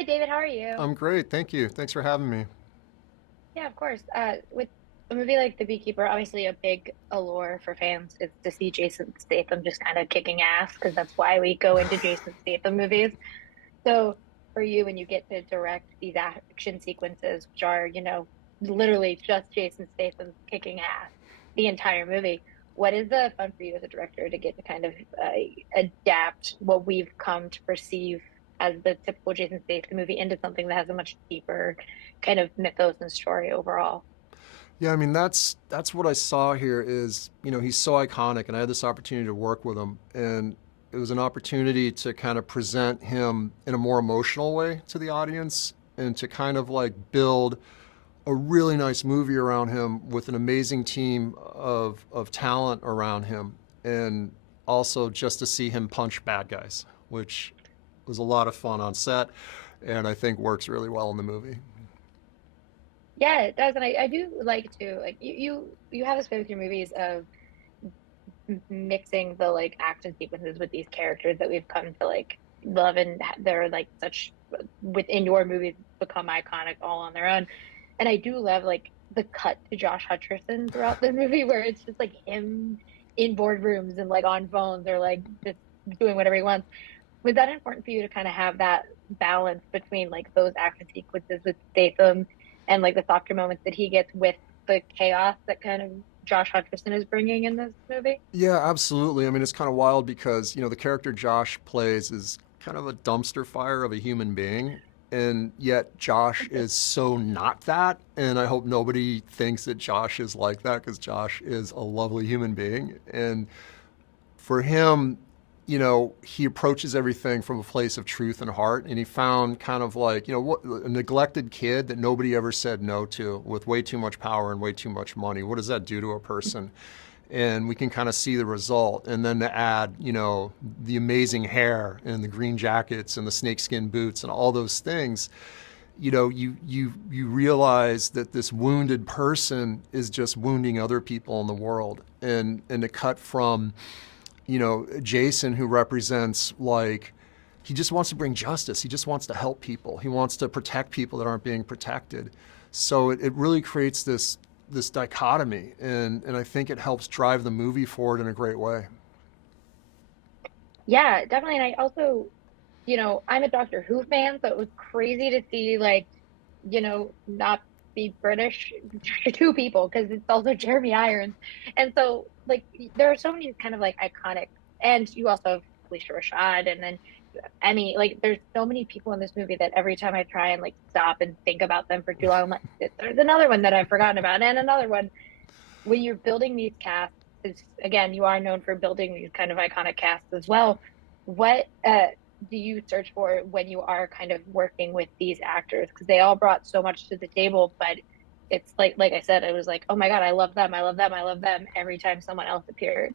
Hi, David. How are you? I'm great, thank you. Thanks for having me. Yeah, of course. With a movie like The Beekeeper, obviously a big allure for fans is to see Jason Statham just kind of kicking ass because that's why we go into Jason Statham movies. So for you, when you get to direct these action sequences, which are, literally just Jason Statham kicking ass the entire movie, what is the fun for you as a director to get to kind of adapt what we've come to perceive as the typical Jason Statham movie into something that has a much deeper kind of mythos and story overall? Yeah, I mean that's what I saw here is, he's so iconic and I had this opportunity to work with him and it was an opportunity to kind of present him in a more emotional way to the audience and to kind of like build a really nice movie around him with an amazing team of talent around him and also just to see him punch bad guys, which was a lot of fun on set and I think works really well in the movie. Yeah, it does, and I do like to like you have this way with your movies of mixing the like action sequences with these characters that we've come to like love, and they're like such within your movies become iconic all on their own. And I do love like the cut to Josh Hutcherson throughout the movie where it's just like him in boardrooms and like on phones or like just doing whatever he wants. Was that important for you to kind of have that balance between like those action sequences with Statham and like the softer moments that he gets with the chaos that kind of Josh Hutcherson is bringing in this movie? Yeah, absolutely. I mean, it's kind of wild because, the character Josh plays is kind of a dumpster fire of a human being. And yet Josh is so not that. And I hope nobody thinks that Josh is like that because Josh is a lovely human being. And for him, he approaches everything from a place of truth and heart. And he found kind of like, what a neglected kid that nobody ever said no to with way too much power and way too much money. What does that do to a person? And we can kind of see the result. And then to add, the amazing hair and the green jackets and the snakeskin boots and all those things, you realize that this wounded person is just wounding other people in the world. And to cut from, Jason, who represents like he just wants to bring justice. He just wants to help people. He wants to protect people that aren't being protected. So it really creates this dichotomy, and I think it helps drive the movie forward in a great way. Yeah, definitely. And I also, I'm a Doctor Who fan, so it was crazy to see like, not be British two people because it's also Jeremy Irons. And so like there are so many kind of like iconic, and you also have Felicia Rashad and then Emmy, like there's so many people in this movie that every time I try and like stop and think about them for too long, I'm like, there's another one that I've forgotten about and another one. When you're building these casts, is again, you are known for building these kind of iconic casts as well. What do you search for when you are kind of working with these actors? Because they all brought so much to the table, but it's like I said, it was like, oh my God, I love them, I love them, I love them every time someone else appeared.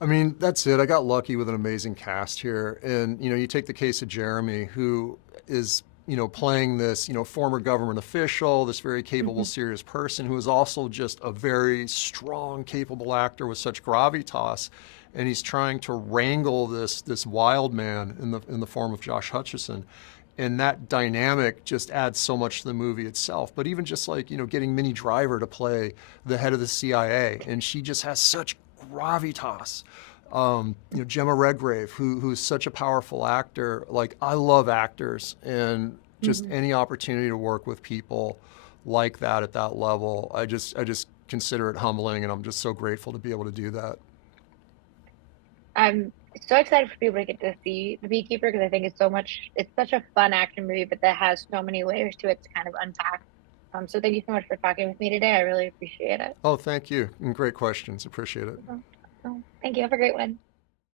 I mean, that's it. I got lucky with an amazing cast here. And, you take the case of Jeremy, who is, playing this, former government official, this very capable, Hmm. serious person who is also just a very strong, capable actor with such gravitas. And he's trying to wrangle this wild man in the form of Josh Hutcherson. And that dynamic just adds so much to the movie itself. But even just like, getting Minnie Driver to play the head of the CIA, and she just has such gravitas. Gemma Redgrave, who's such a powerful actor. Like, I love actors, and just Hmm. any opportunity to work with people like that at that level, I just consider it humbling, and I'm just so grateful to be able to do that. I'm so excited for people to get to see The Beekeeper because I think it's such a fun action movie, but that has so many layers to it to kind of unpack. So thank you so much for talking with me today. I really appreciate it. Oh, thank you, and great questions. Appreciate it. So, thank you. Have a great one.